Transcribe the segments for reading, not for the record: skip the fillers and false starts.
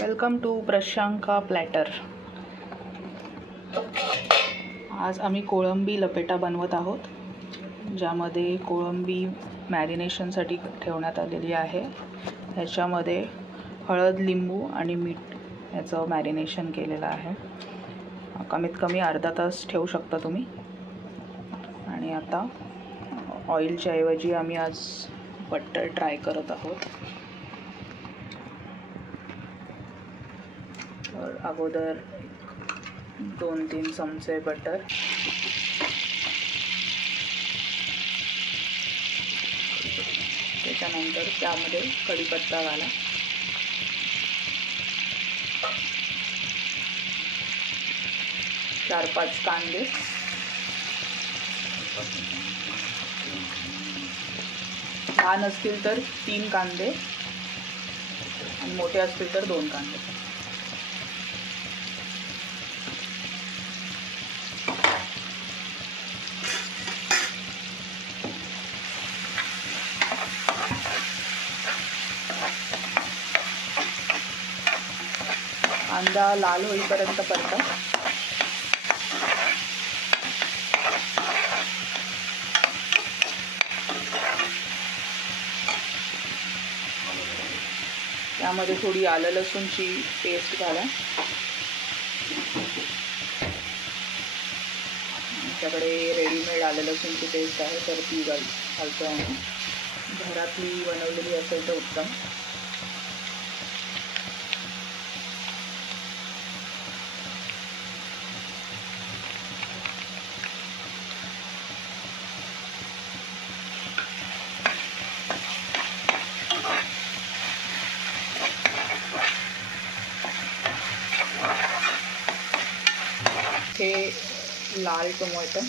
Welcome to प्रशांका platter. आज आम्ही कोळंबी लपेटा बनवत आहोत, ज्यामध्ये कोळंबी मॅरिनेशनसाठी ठेवण्यात आलेली आहे। ह्याच्यामध्ये हळद, लिंबू आणि मीठ याचं मॅरिनेशन केलेलं आहे। कमीत कमी अर्धा तास ठेवू शकता तुम्ही। आणि आता ऑइलच्या ऐवजी आम्ही आज बटर ट्राय करत आहोत। तर अगोदर 2-3 चमचे बटर, त्याच्यानंतर त्यामध्ये कढीपत्ता घाला, चार 5 कांदे, लहान असतील तर 3 कांदे आणि मोठे असतील तर 2 कांदे। कांदा लाल होईपर्यंत परता। त्यामध्ये थोडी आलं लसूणची पेस्ट घाला। आमच्याकडे रेडीमेड आलं लसूणची पेस्ट आहे, तर ती घालतो आहे। घरातली बनवलेली असेल तर उत्तम। हे लाल टोमॅटो,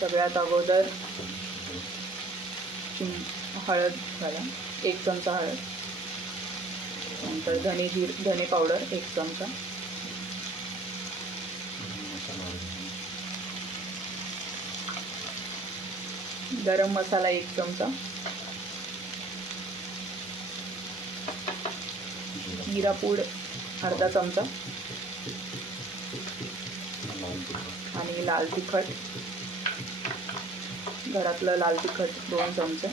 सगळ्यात अगोदर हळद घाला, 1 चमचा हळद। नंतर धने पावडर 1 चमचा, गरम मसाला 1 चमचा, जीरा पूड अर्धा चमचा आणि लाल तिखट, घरातलं लाल तिखट 2 चमचे।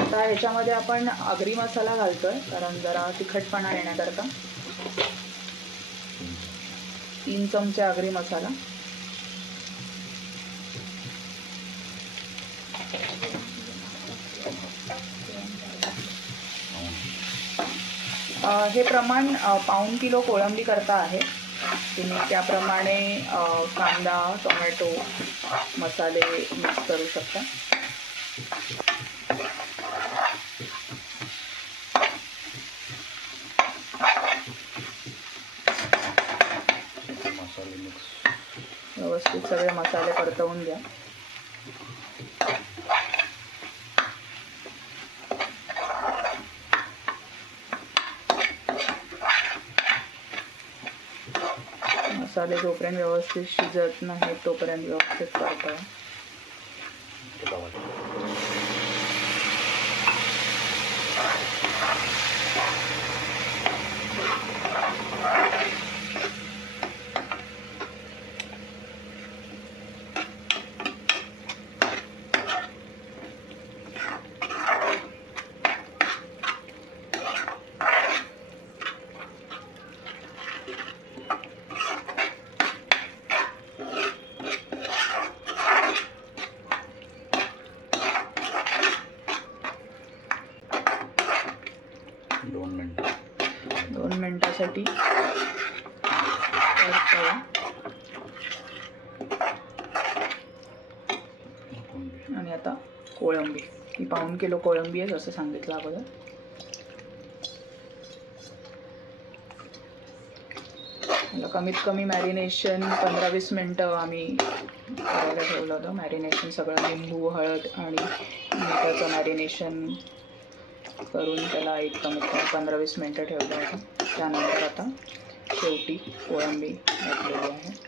आता ह्याच्यामध्ये आपण आगरी मसाला घालतोय, कारण जरा तिखटपणा येण्याकरता 3 चमचे आगरी मसाला। हे प्रमाण पाऊण किलो कोळंबी करता आहे। तुम्ही त्याप्रमाणे कांदा, टोमॅटो, मसाले मिक्स करू शकता। व्यवस्थित सगळे मसाले परतवून घ्या। मसाले जोपर्यंत व्यवस्थित शिजत नाही तोपर्यंत व्यवस्थित परतवा। दोन मिनिटासाठी आणि आता कोळंबी, ही पाऊण किलो कोळंबी आहे जसं सांगितलं अगोदर। कमीत कमी मॅरिनेशन 15-20 मिनटं आम्ही करायला ठेवलं होतं. मॅरिनेशन सगळं लिंबू, हळद आणि मिठाचं मॅरिनेशन करून त्याला एक कमीत कमी 15-20 मिनटं ठेवलं होतं. त्यानंतर आता शेवटी कोळंबी घातलेली आहे.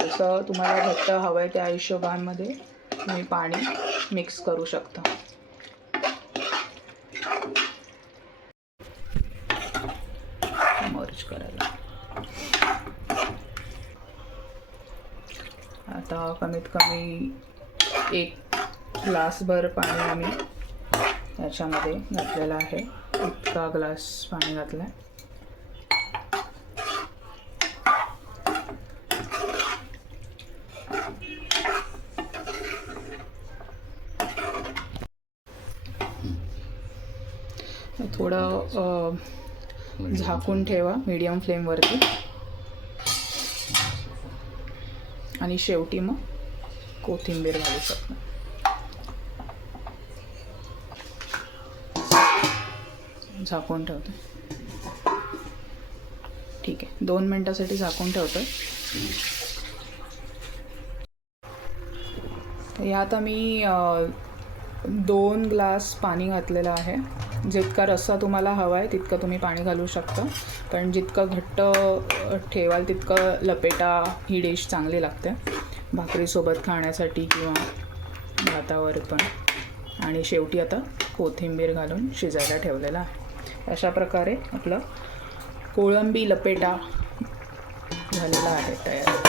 जसं तुम्हाला घट्ट हवं आहे त्या हिशोबामध्ये तुम्ही पाणी मिक्स करू शकता. मर्ज करायला आता कमीत कमी 1 ग्लासभर पाणी आम्ही याच्यामध्ये घातलेलं आहे. इतका ग्लास पाणी घातलं आहे. थोडं झाकून ठेवा मीडियम फ्लेमवरती आणि शेवटी मग कोथिंबीर घालू शकता. झाकून ठेवतो. ठीक आहे, 2 मिनिटासाठी झाकून ठेवतो. यात आम्ही 2 ग्लास पाणी घातलेलं आहे. जितका रस्सा तुम्हाला हवा आहे तितकं तुम्ही पाणी घालू शकता, पण जितकं घट्ट ठेवाल तितकं लपेटा ही डिश चांगली लागते भाकरीसोबत खाण्यासाठी किंवा भातावर पण. आणि शेवटी आता कोथिंबीर घालून शिजायला ठेवलेला आहे. अशा प्रकारे आपलं कोळंबी लपेटा झालेला आहे तयार.